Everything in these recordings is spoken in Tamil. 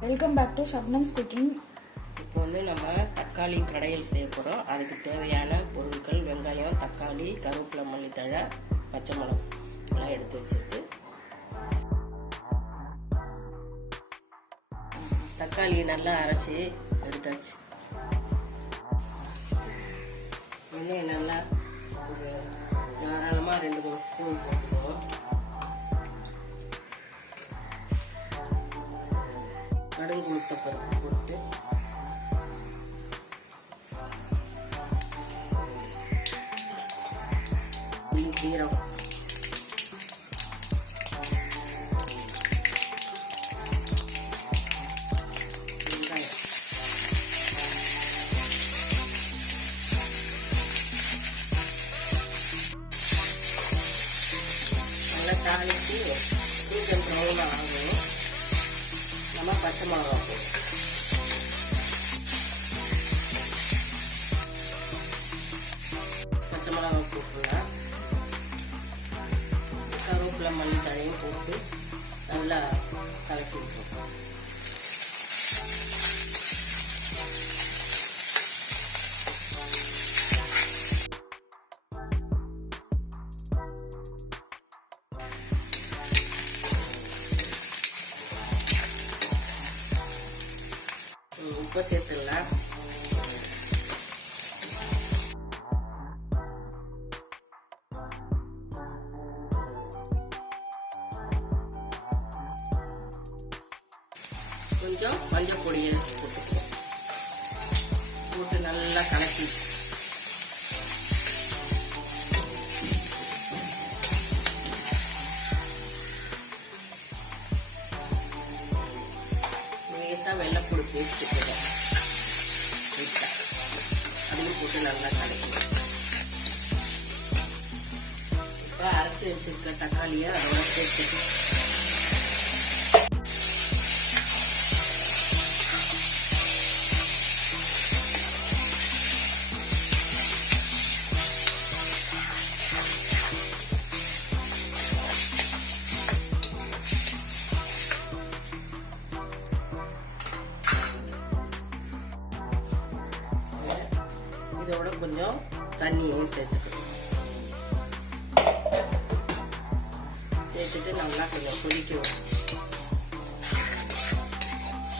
Welcome back to Shabnam's cooking. இப்போ நம்ம தக்காளி கடையில் செய்ய போகிறோம். அதுக்கு தேவையான பொருட்கள் வெங்காயம், தக்காளி, கருவேப்பிலை, மல்லித்தழை, பச்சை மிளகு எல்லாம் எடுத்து வச்சுருக்கு. தக்காளி நல்லா அரைச்சி எடுத்தாச்சு. எண்ணெய் நல்லா ஒரு தாராளமாக 2-3 ஸ்பூன் போட்டுக்குவோம். கடுகு உளுத்தப்பருப்பு போட்டு ஜீரகம், வெங்காயம், நல்லா தாளித்து கொஞ்சம் ப்ரௌனாக ஆகணும். நம்ம பச்சை மிளகா போடுவோம். பச்சை மிளகா போட்டுலாம் கருவேப்பிலை, மல்லித்தழையும் போட்டு நல்லா கலக்கி விட்டுருவோம். உப்பு சேர்த்துடலாம். கொஞ்சம் மஞ்சள் பொடியை போட்டுக்குவோம். போட்டு நல்லா கலக்கி வெள்ளைப்பூடு பேஸ்ட் போடுவோம். அதையும் போட்டு நல்லா கலக்கணும். இப்போ அரைச்சி வச்சிருக்க தக்காளியை அதோட சேர்த்து இதோட கொஞ்சம் தண்ணியையும் சேர்த்துட்டு நல்லா கொஞ்சம் கொதிக்கும்.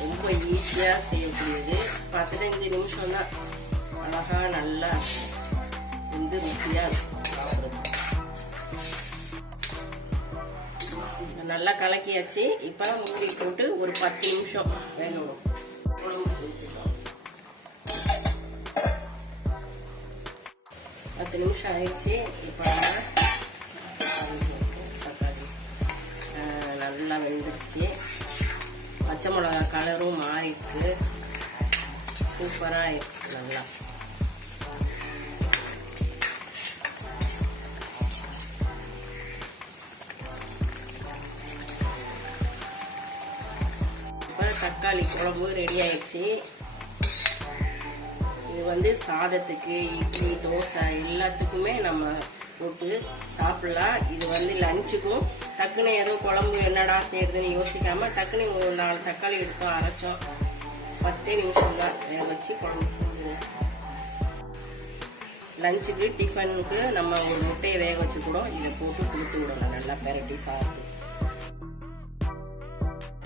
ரொம்ப ஈஸியாக செய்யக்கூடியது. 15 நிமிஷம் தான். அழகா நல்லா ருசியாக சாப்பிடுறது. நல்லா கலக்கியாச்சு. இப்போ மூடி போட்டு ஒரு 10 நிமிஷம் வேகணும். குழம்பு ஊற்றிட்டோம். 10 நிமிஷம் ஆயிடுச்சு. இப்போ தக்காளி நல்லா வெந்துருச்சு. பச்சை மிளகா கலரும் மாறிட்டு சூப்பராக இருக்கு. நல்லா இப்போ தக்காளி குழம்பு ரெடி ஆயிடுச்சு. இது சாதத்துக்கு, இட்லி, தோசை எல்லாத்துக்குமே நம்ம போட்டு சாப்பிடலாம். இது லஞ்சுக்கும் டக்குன்னு ஏதோ குழம்பு என்னடா செய்யறதுன்னு யோசிக்காம டக்குன்னு ஒரு 4 தக்காளி எடுத்தோம், அரைச்சோம். 10 நிமிஷம் தான் வேக வச்சு குழம்பு செய்வோம். லஞ்சுக்கு, டிஃபனுக்கு நம்ம ஒரு முட்டையை வேக வச்சு கூட இதை போட்டு கொடுத்து விடலாம். நல்லா பெரட்டி சாப்பிட்டு.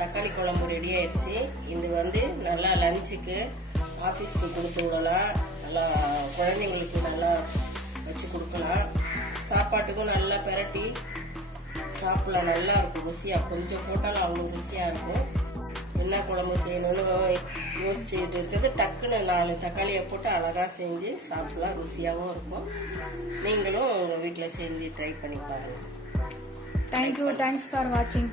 தக்காளி குழம்பு ரெடி ஆயிடுச்சு. இது நல்லா லஞ்சுக்கு, ஆஃபீஸ்க்கு கொடுத்து விடலாம். நல்லா குழந்தைங்களுக்கு நல்லா வச்சு கொடுக்கலாம். சாப்பாட்டுக்கும் நல்லா பெரட்டி சாப்பிடலாம். நல்லா இருக்கும் ருசியாக. கொஞ்சம் போட்டாலும் அவ்வளோ ருசியாக இருக்கும். என்ன குழம்பு செய்யணும்னு யோசிச்சுட்டு இருக்கிறது டக்குன்னு 4 தக்காளியை போட்டு அழகாக செஞ்சு சாப்பிடலாம். ருசியாகவும் இருக்கும். நீங்களும் உங்கள் வீட்டில் செஞ்சு ட்ரை பண்ணி பாருங்கள். தேங்க்யூ. தேங்க்ஸ் ஃபார் வாட்சிங்.